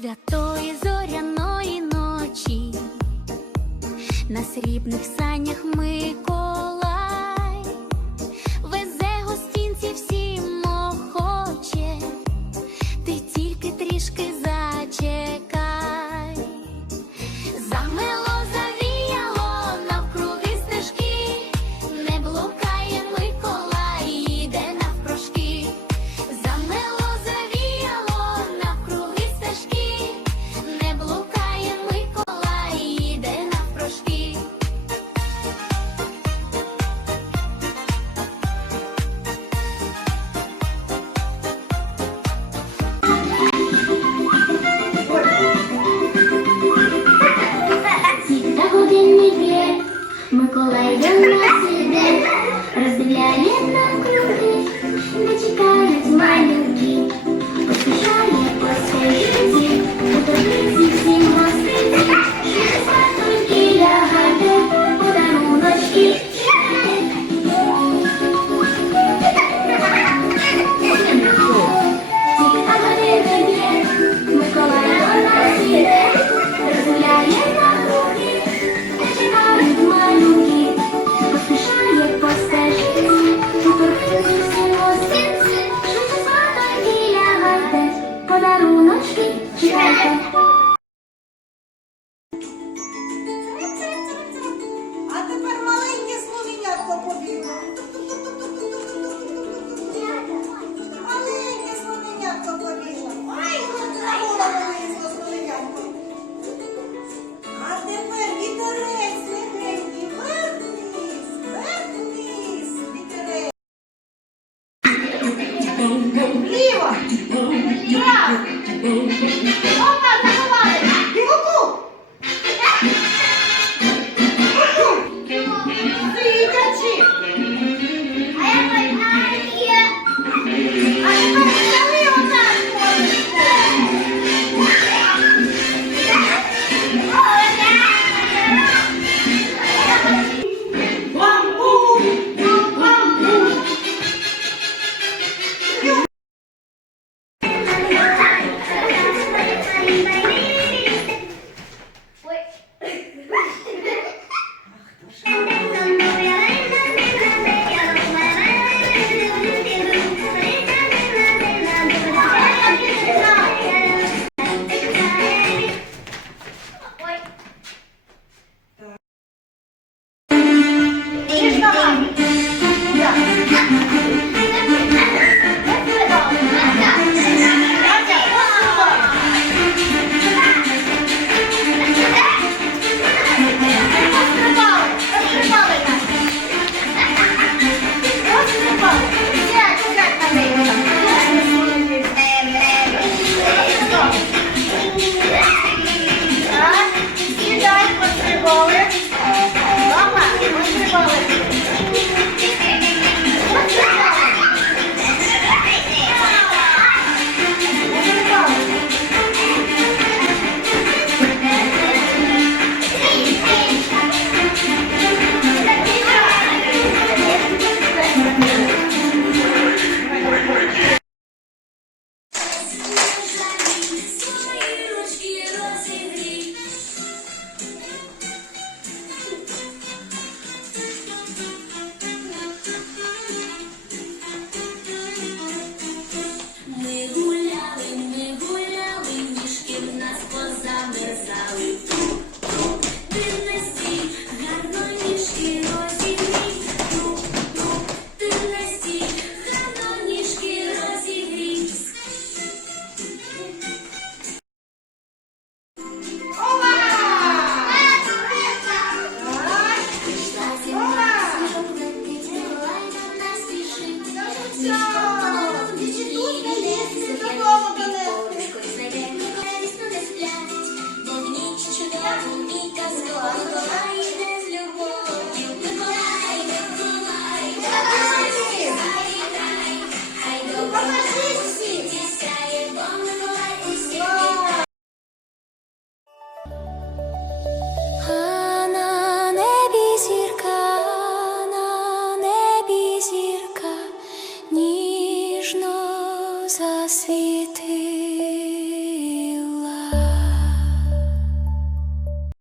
святої зоряної ночі, на срібних санях ми. 吃饭 Дівчатка, дівчатка, дівчатка, дівчатка, засвіти.